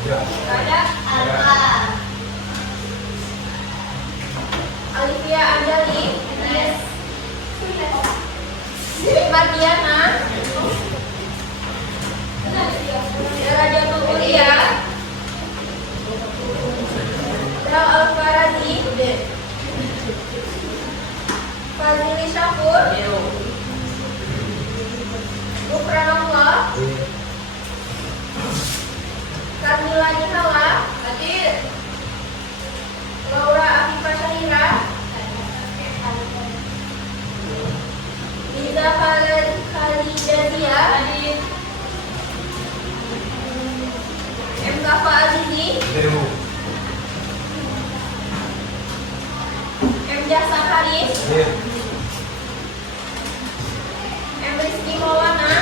Ada Alfa. Alivia Anjali. Yes. Mardiana. Raja Tukulia. Dal Alfarazi. Fazili Syafur. Bukranullah. Kamila Nihala. Hadir. Laura Afifah Syahira. Liza Khalidazia. Hadir. M. Kafa Azizi. M. Jasa Haris. M. Rizky Maulana.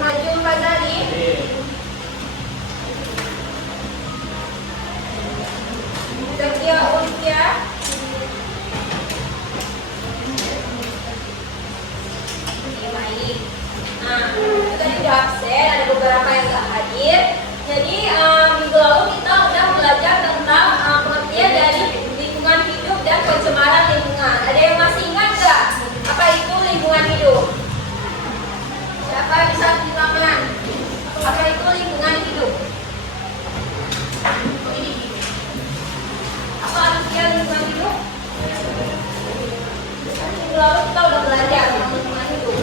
Najul Fazali. Zakia Ulfia. Baik. Nah, tadi udah absen, ada beberapa yang nggak hadir. Jadi minggu lalu kita udah belajar tentang pengertian dari lingkungan hidup dan pencemaran lingkungan. Ada yang masih ingat nggak apa itu lingkungan hidup? Siapa yang bisa angkat tangan? Apa itu lingkungan hidup? Apa artinya lingkungan hidup? Minggu lalu kita udah belajar tentang lingkungan hidup.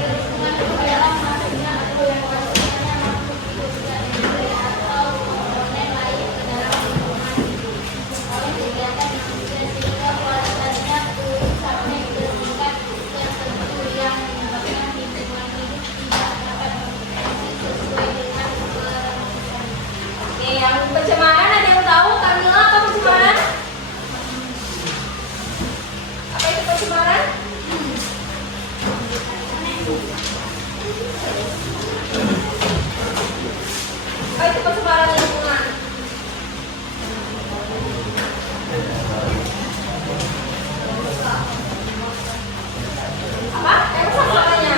Lingkungan hidup adalah maksudnya atau yang maksudnya makhluk hidup dan atau komponen lain ke dalam lingkungan hidup. Oleh kegiatan manusia sehingga kualitasnya turun sampai ke tingkat tertentu yang menyebabkan lingkungan hidup tidak dapat berfungsi sesuai dengan kebutuhan. Oke, yang pencemaran ada yang tahu? Kamila, apa pencemaran? Apa itu pencemaran? Apa itu pencemaran lingkungan? Apa? Yang soalnya?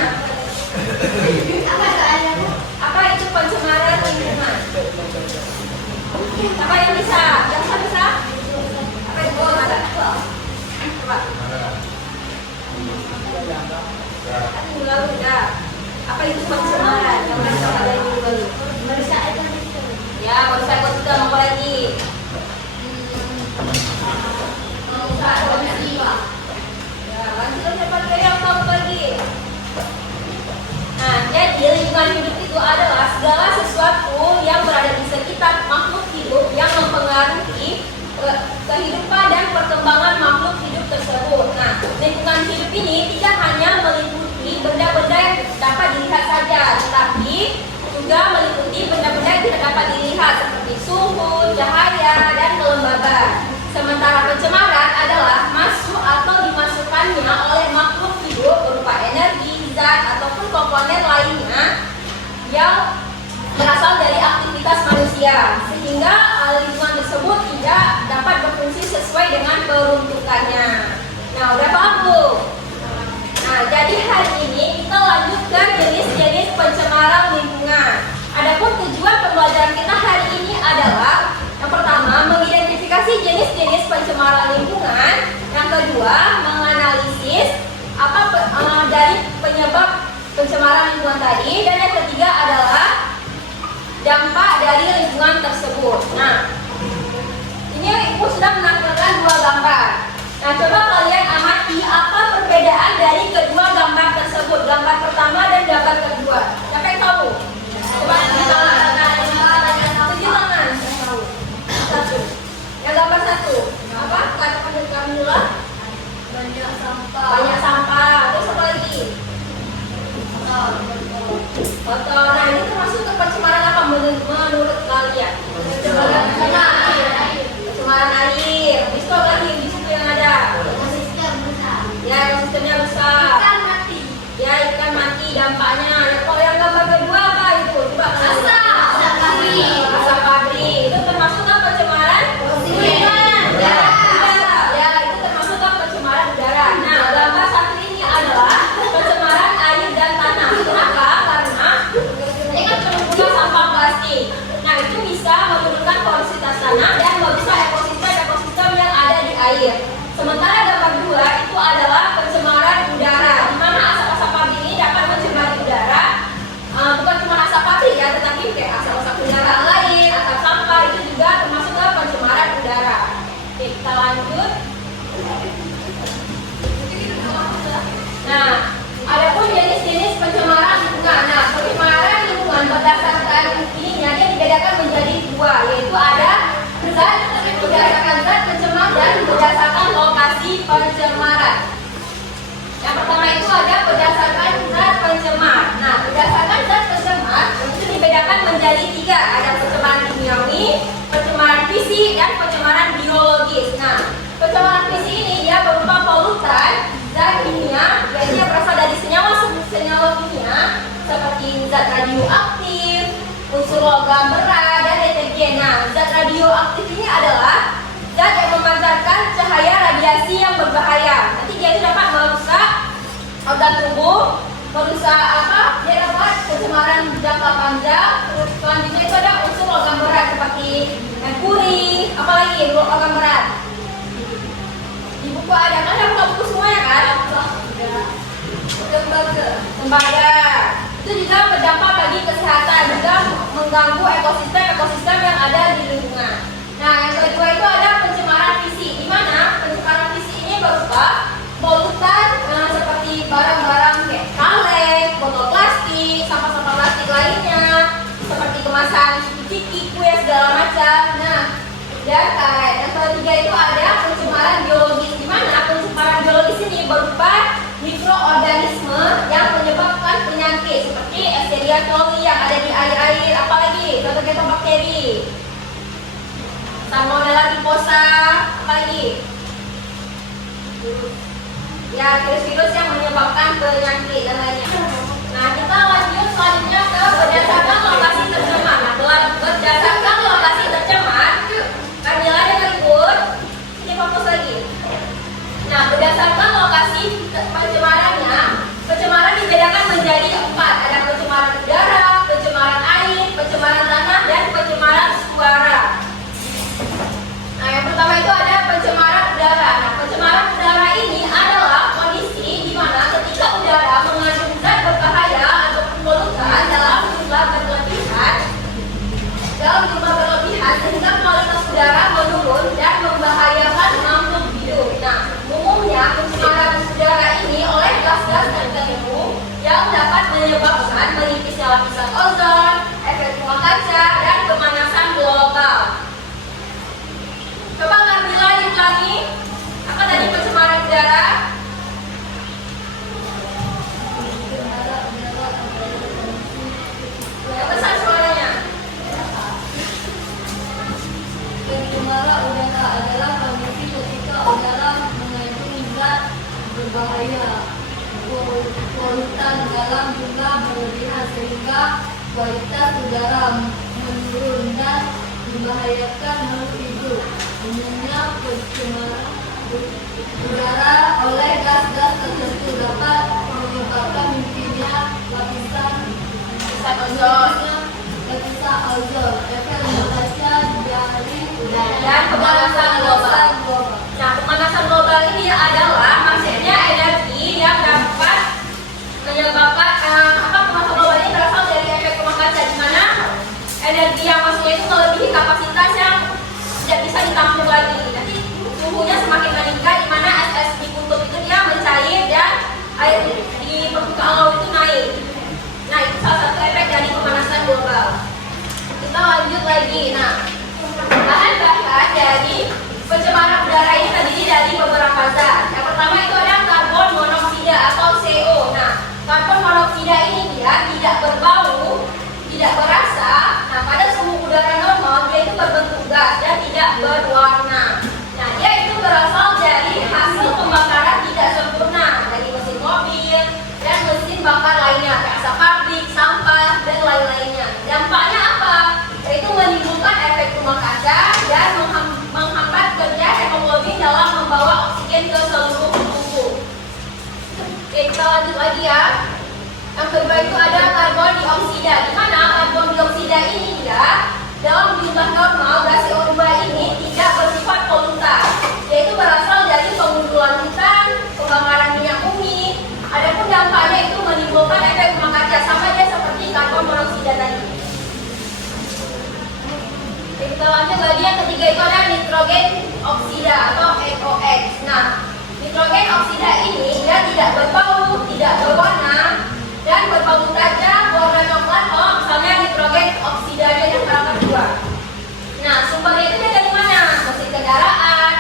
Apa soalnya? Apa itu pencemaran lingkungan? Apa yang bisa? Yang bisa? Apa itu? Coba. Minggu lalu udah. Apa itu pencemaran? Yang bisa ada minggu lalu. Merusak ekosistem. Ya, merusak ekosistem. Apa lagi? Merusak kondisi. Ya, lanjut siapa yang tahu lagi? Nah, jadi lingkungan hidup itu adalah segala sesuatu yang berada di sekitar makhluk hidup yang mempengaruhi kehidupan dan perkembangan makhluk hidup tersebut. Nah, lingkungan hidup ini tidak hanya meliputi benda-benda yang dapat dilihat saja, tetapi juga meliputi benda-benda yang tidak dapat dilihat seperti suhu, cahaya, dan kelembaban. Sementara pencemaran adalah masuk atau dimasukkannya oleh makhluk hidup berupa energi, zat, ataupun komponen lainnya yang berasal dari aktivitas manusia, sehingga lingkungan tersebut tidak dapat berfungsi sesuai dengan peruntukannya. Nah, udah paham Bu? Nah, jadi hari ini kita lanjutkan jenis-jenis pencemaran lingkungan. Adapun tujuan pembelajaran kita hari ini adalah yang pertama, mengidentifikasi jenis-jenis pencemaran lingkungan. Yang kedua, menganalisis dari penyebab pencemaran lingkungan tadi. Dan yang ketiga adalah dampak dari lingkungan tersebut. Nah, ini Ibu sudah menampilkan dua gambar. Nah, coba kalian amati apa perbedaan dari kedua gambar tersebut. Gambar pertama dan gambar kedua. Siapa yang tahu? Coba tunjuk tangan. Tunjuk tangan. Satu. Yang gambar satu. Apa? Kata Kamila? Banyak sampah. Banyak sampah. Terus apa lagi? Kotor. Nah, ini termasuk ke pencemaran apa menurut kalian? Pencemaran air. Pencemaran air. Habis itu apa lagi? Di situ yang ada. Ya, ekosistemnya rusak. Ikan mati. Ya, ikan mati dampaknya. Kalau yang gambar kedua apa itu? Coba asap pabrik. Itu termasuk ke pencemaran lingkungan. Ya, itu termasuk ke pencemaran udara. Nah, gambar satu ini adalah pencemaran air dan tanah. berdasarkan lokasi pencemaran. Yang pertama itu ada berdasarkan zat pencemar. Nah, berdasarkan zat pencemar itu dibedakan menjadi 3. Ada pencemaran kimiawi, pencemaran fisik, dan pencemaran biologis. Nah, pencemaran fisik ini dia berupa polutan zat kimia, yaitu yang berasal dari senyawa kimia seperti zat radioaktif, unsur logam berat, dan deterjen. Nah, zat radioaktif ini adalah zat yang memancarkan cahaya radiasi yang berbahaya. Nanti dia itu dapat merusak organ tubuh, merusak dia dapat pencemaran jangka panjang. Terus selanjutnya itu ada unsur logam berat seperti merkuri, apalagi logam berat. Di buku ada kan, ada buku semuanya kan? Tembaga. Itu juga berdampak bagi kesehatan, juga mengganggu ekosistem yang ada di lingkungan. Nah, yang kedua itu ada pencemaran fisik, di mana pencemaran fisik ini berupa polutan seperti barang-barang kayak kaleng, botol plastik, sampah-sampah plastik lainnya, seperti kemasan ciki, kue segala macam. Nah, dan karet. Yang ketiga itu ada pencemaran biologis, di mana pencemaran biologis ini berupa mikroorganisme yang menyebabkan penyakit seperti Escherichia coli yang ada di air-air, apalagi contohnya bakteri, Salmonella typhosa, apalagi ya virus-virus yang menyebabkan penyakit dan lainnya. Nah, kita lanjut selanjutnya ke berdasarkan lokasi tercemar. Nah, berdasarkan lokasi tercemar, Kamila dengan ikut, ini fokus lagi. Nah, berdasarkan lokasi pencemarannya, pencemaran dibedakan menjadi 4. Ada pencemaran udara, pencemaran air, pencemaran tanah, dan pencemaran suara. Nah, yang pertama itu ada pencemaran udara. Nah, pencemaran udara ini adalah kondisi di mana ketika udara mengandung zat berbahaya atau polutan dalam jumlah berlebihan sehingga kualitas udara menurun dan membahayakan makhluk hidup. Nah, umumnya pencemaran udara ini oleh gas-gas tertentu yang dapat menyebabkan menipisnya lapisan ozon, efek rumah kaca, dan pemanasan global. Coba Kamila diulangi, apa tadi pencemaran udara? Ya, pesan suaranya. Pencemaran udara adalah kondisi ketika udara mengandung zat berbahaya, polutan dalam jumlah berlebihan sehingga kualitas udara menurun dan membahayakan makhluk hidup. Umumnya pencemaran udara oleh gas-gas tertentu dapat menyebabkan minimnya lapisan ozon, efek rumah kaca dari udara, Dan pemanasan global. Nah, pemanasan global ini adalah maksudnya energi yang dapat menyebabkan pemanasan global ini berasal dari efek rumah kaca, di mana energi yang masuknya itu melebihi kapasitas yang tidak bisa ditampung lagi. Nanti suhunya semakin meningkat, di mana es di kutub itu dia mencair dan air di permukaan laut itu naik. Nah, itu salah satu efek dari pemanasan global. Kita lanjut lagi. Nah, bahan-bahan dari pencemaran udara ini terdiri dari beberapa zat. Yang pertama itu ada karbon monoksida atau CO. Nah, karbon monoksida ini dia tidak berbau, tidak berasa. Nah, pada suhu udara normal dia itu berbentuk gas dan tidak berwarna. Nah, dia itu berasal dari hasil pembakaran tidak sempurna dari mesin mobil dan mesin bakar lainnya, kayak asap pabrik, sampah, dan lain-lainnya. Dampaknya apa? Yaitu menimbulkan efek rumah kaca dan menghambat kerja hemoglobin dalam membawa oksigen ke seluruh tubuh. Oke, kita lanjut lagi ya. Yang kedua itu ada karbon dioksida, di mana karbon dioksida ini dia dalam jumlah normal gas CO2 ini tidak bersifat polutan, yaitu berasal dari pengundulan hutan, pembakaran minyak bumi. Adapun dampaknya itu menimbulkan efek rumah kaca, sama dia seperti karbon monoksida tadi. Oke, kita lanjut lagi. Yang ketiga itu ada nitrogen oksida atau NOx. Nah, nitrogen oksida ini dia tidak berbau, tidak berwarna, dan berbau tajam, warna coklat kalau misalnya nitrogen oksidanya yang kedua. Nah, sumbernya itu dari mana? Mesin kendaraan,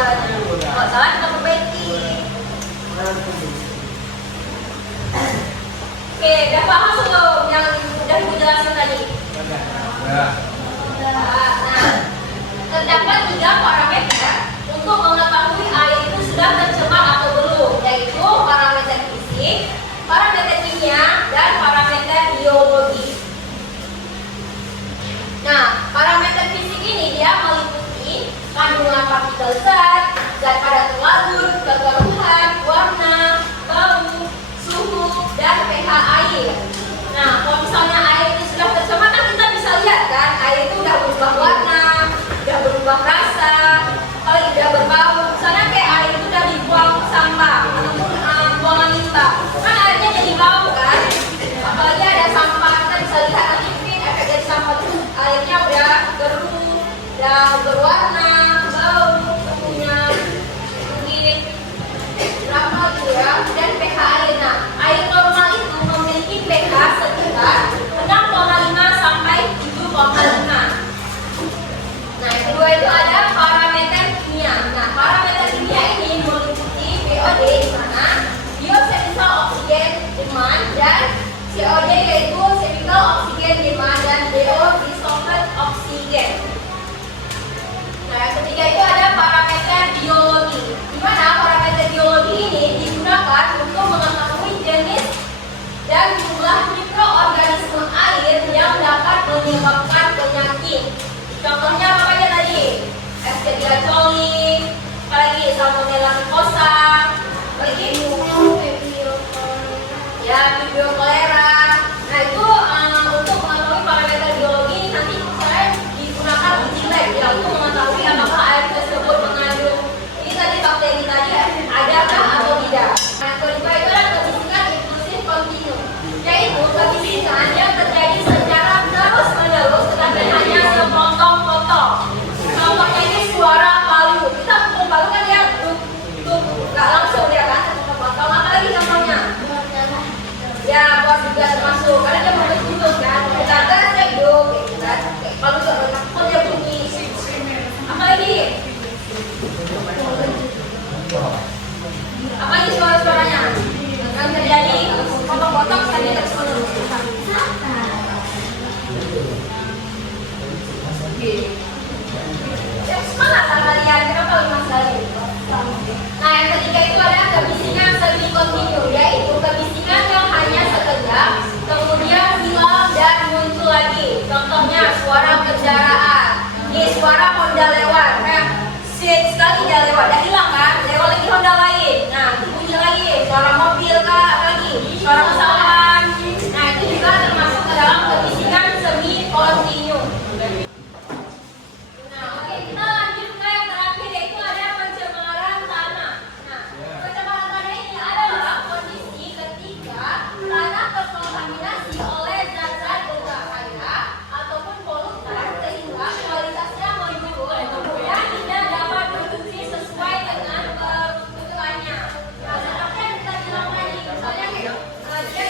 jawabannya. Kalau salah kita perbaiki. Oke, udah paham belum yang udah Ibu jelaskan tadi? Nah, terdapat 3 parameter untuk mengetahui air itu sudah tercemar atau belum, yaitu parameter fisik, parameter kimia, dan parameter biologi. Nah, parameter fisik ini dia meliputi kandungan partikel zat pada terlarut, kekeruhan, warna, bau, suhu, dan pH air. Nah, kalau misalnya air itu sudah tercemar, kan kita bisa lihat kan, air itu udah berubah warna, udah berubah rasa, kalau udah berbau. Misalnya kayak air itu udah dibuang sampah ataupun buangan limbah, kan airnya jadi bau kan. Apalagi ada sampah, kita bisa lihat nanti mungkin efek dari sampah itu airnya udah keruh, udah berwarna, bau, suhunya mungkin berapa gitu ya, dan pH air. Nah, air normal itu memiliki pH sekitar 6,5 sampai 7,5. Nah, yang kedua itu ada parameter kimia. Nah, parameter kimia ini meliputi BOD, di mana biosensal oksigen demand, dan COD yaitu chemical oksigen demand, dan DO dissolved oksigen. Nah, yang ketiga itu ada parameter biologi, di mana parameter biologi ini digunakan untuk mengetahui jenis dan jumlah mikroorganisme air yang dapat menyebabkan penyakit. Contohnya apa aja tadi? Escherichia coli, apalagi Salmonella typhosa, apalagi ya Vibrio cholera. Nah, itu untuk mengetahui parameter biologi nanti saya digunakan uji lab ya untuk mengetahui apakah air tersebut mengandung ini tadi bakteri tadi adakah atau tidak. Nah, kedua itu adalah kebisikan inklusif kontinu, yaitu kebisikan yang terjadi secara terus-menerus tetapi hanya sepotong-potong. Contohnya ini suara palu. Kita pukul palu kan ya tuh nggak langsung ya kan, sepotong-potong. Apalagi contohnya? Ya, buat juga termasuk karena dia putus kan. Kita tes dong, gitu kan. Palu kok dia bunyi. Apalagi? Apalagi suara-suaranya? Yang terjadi potong-potong tadi terus-menerus. Semangat kalian, kenapa 5 kali? Nah, yang ketiga itu ada kebisingan semi kontinu, yaitu kebisingan yang hanya sekejap, kemudian hilang dan muncul lagi. Contohnya suara kendaraan, ini suara Honda lewat, sekali dia lewat, dah hilang kan? Lewat lagi Honda lain, nah itu bunyi lagi, suara mobil kah, lagi suara pesawat. Nah, itu juga termasuk ke dalam kebisingan semi kontinu. Dia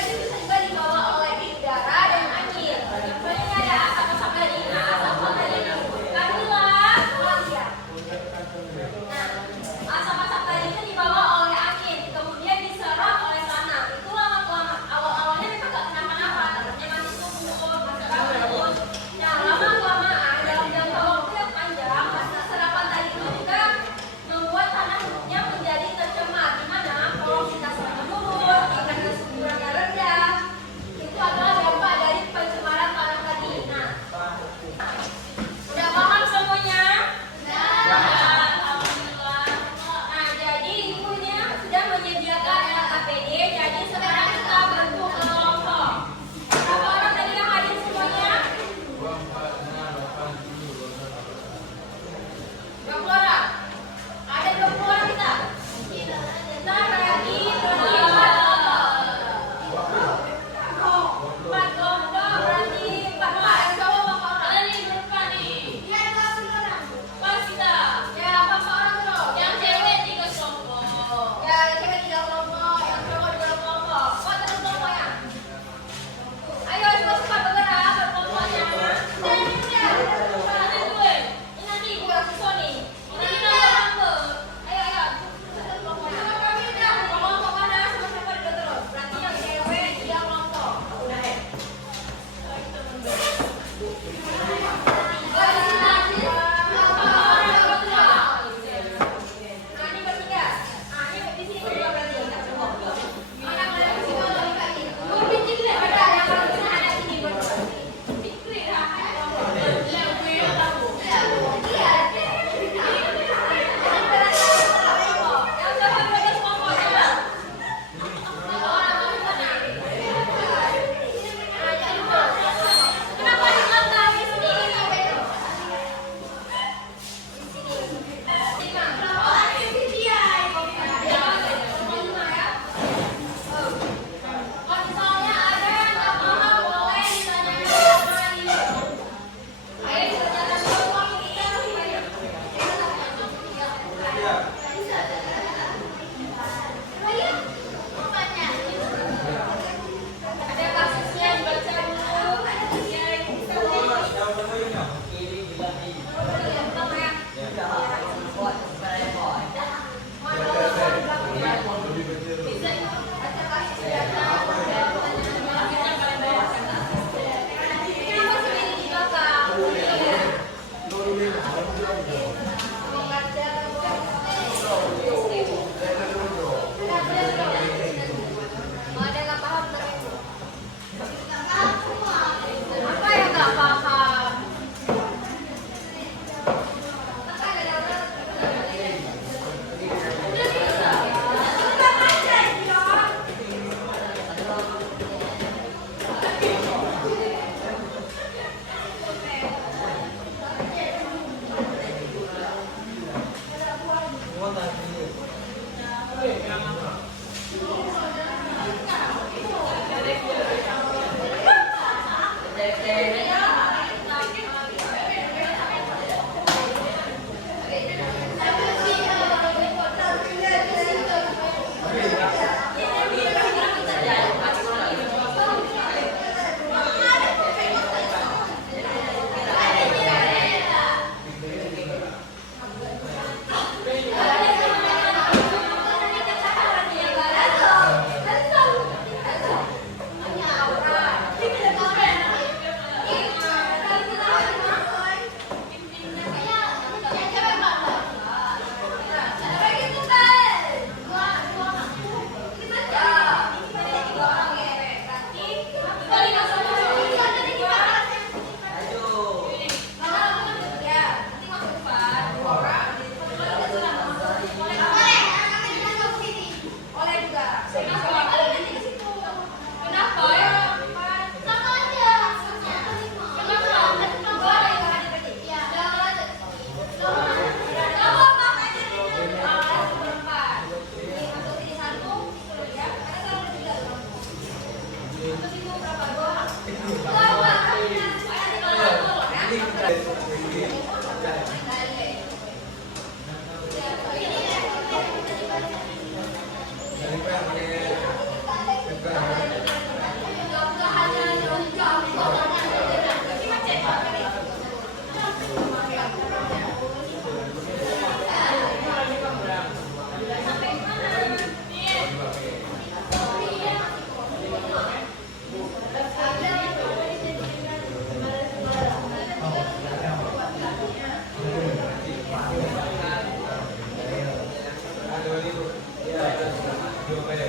Ada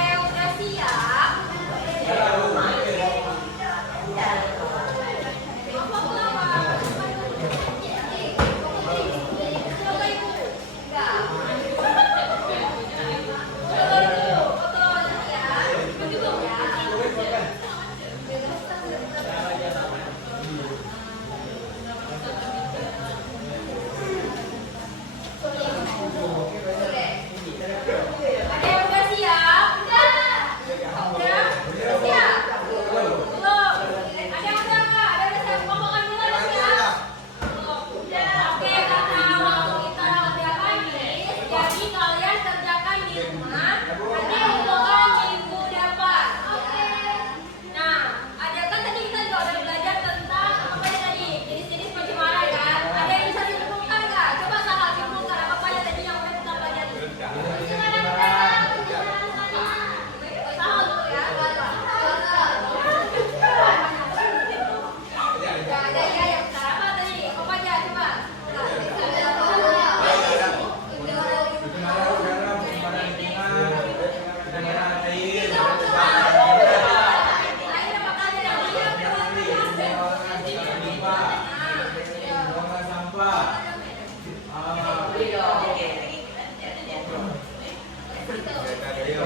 yang udah siap? Ada yang udah siap? Udah? Udah siap? Belum? Ada yang udah nggak? Ada yang udah siap? Ngomong dulu ada siap? Belum. Oke, karena waktu kita udah habis, jadi kalian kerjakan di rumah. Nanti bukan minggu depan. Nah, ada kan tadi kita juga udah belajar tentang apa ya tadi? Jenis-jenis pencemaran kan? Ada yang bisa simpulkan nggak? Coba Salah simpulkan apa aja tadi yang udah kita pelajari. Pencemaran udara, pencemaran tanah. Salah dulu ya. Nggak ada ya yang besar apa tadi? Apa aja coba? Air apa aja yang